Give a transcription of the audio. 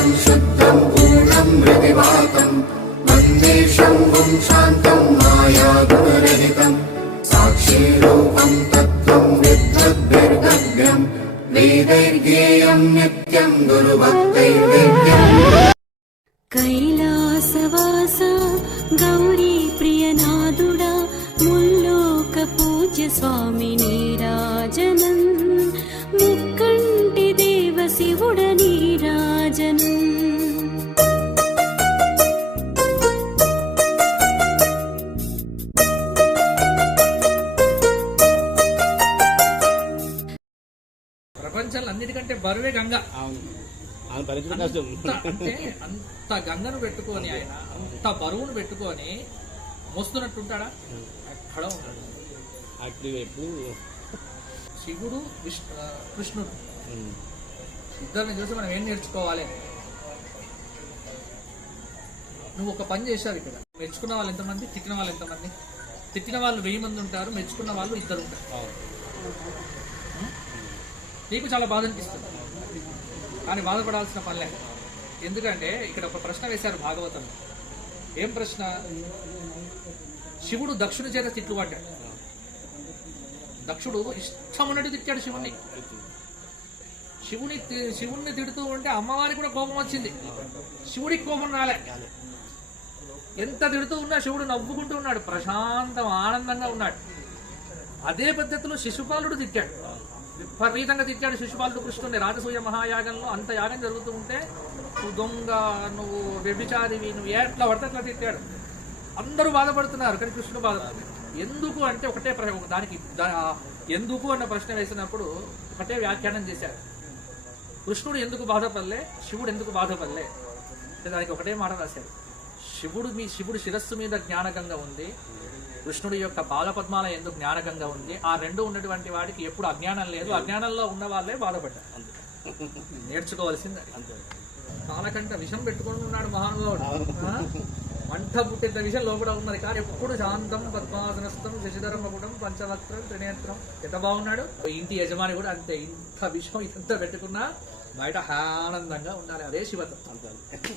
ईशं शुद्धं पूर्णं रविवातं वन्दे शम्भुं शान्तं मायागुणरहितं साक्षीरूपं तत्त्वं विद्वद्भिर्गव्यं वेदैर्ज्ञेयं नित्यं गुरुभक्तैर्विद्यम् कैलासवास गौरीप्रियनादुडा मुल्लोकपूज्य स्वामिनीराजनन् मुक्कण्टिदेवशिवुडन ప్రపంచంలో అన్నిటికంటే బరువే గంగ. అంటే అంత గంగను పెట్టుకొని ఆయన అంత బరువును పెట్టుకొని మోస్తున్నట్టుంటాడా? ఎక్కడ ఉంటాడు. శివుడు విష్ణు కృష్ణుడు. ఇద్దరిని చూసి మనం ఏం నేర్చుకోవాలి? నువ్వు ఒక పని చేశావు ఇక్కడ. మెచ్చుకున్న వాళ్ళు ఎంతమంది? తిట్టిన వాళ్ళు ఎంతమంది? తిట్టిన వాళ్ళు వెయ్యి మంది ఉంటారు మెచ్చుకున్న వాళ్ళు ఇద్దరు ఉంటారు. నీకు చాలా బాధ అనిపిస్తుంది. కానీ బాధపడాల్సిన పనిలే ఎందుకంటే ఇక్కడ ఒక ప్రశ్న వేశారు భాగవతం. ఏం ప్రశ్న? శివుడు దక్షుడి చేత తిట్లు పడ్డాడు. దక్షుడు ఇష్టం ఉన్నట్టు తిట్టాడు శివుణ్ణి. శివుని శివుణ్ణి తిడుతూ ఉంటే అమ్మవారికి కూడా కోపం వచ్చింది. శివుడికి కోపం రాలే. ఎంత తిడుతూ ఉన్నా శివుడు నవ్వుకుంటూ ఉన్నాడు. ప్రశాంతం ఆనందంగా ఉన్నాడు. అదే పద్ధతిలో శిశుపాలుడు తిట్టాడు. విపరీతంగా తిట్టాడు శిశుపాలుడు కృష్ణుని రాజసూయ మహాయాగంలో అంత యాగం జరుగుతూ ఉంటే నువ్వు దొంగ నువ్వు వ్యభిచారివి నువ్వు ఎట్లా పడితే అట్లా తిట్టాడు. అందరూ బాధపడుతున్నారు కానీ కృష్ణుడు బాధపడుతుంది ఎందుకు అంటే ఒకటే ప్రశ్న ఒక దానికి ఎందుకు అన్న ప్రశ్న వేసినప్పుడు ఒకటే వ్యాఖ్యానం చేశారు. కృష్ణుడు ఎందుకు బాధపడలే? శివుడు ఎందుకు బాధపడలే? అంటే దానికి ఒకటే మాట రాశారు. శివుడు మీ శివుడు శిరస్సు మీద జ్ఞానగంగా ఉంది. కృష్ణుడి యొక్క బాలపద్మాల ఎందుకు జ్ఞానకంగా ఉంది? ఆ రెండు ఉన్నటువంటి వాడికి ఎప్పుడు అజ్ఞానం లేదు. అజ్ఞానంలో ఉన్న వాళ్ళే బాధపడ్డారు. నేర్చుకోవాల్సింది. కాలకంట విషం పెట్టుకొని ఉన్నాడు మహానుభావుడు. ఆ? మంట పుట్టేంత విషయం లోపల ఉన్నది. కానీ ఎప్పుడు శాంతం పద్మాసనస్థం శశిధరం మకుటం పంచవక్త్రం త్రినేత్రం. ఎంత బాగున్నాడు? ఇంటి యజమాని కూడా అంతే. ఇంత విషం ఇంత పెట్టుకున్నా బయట ఆనందంగా ఉండాలి. అదే శివత్వం అంతే.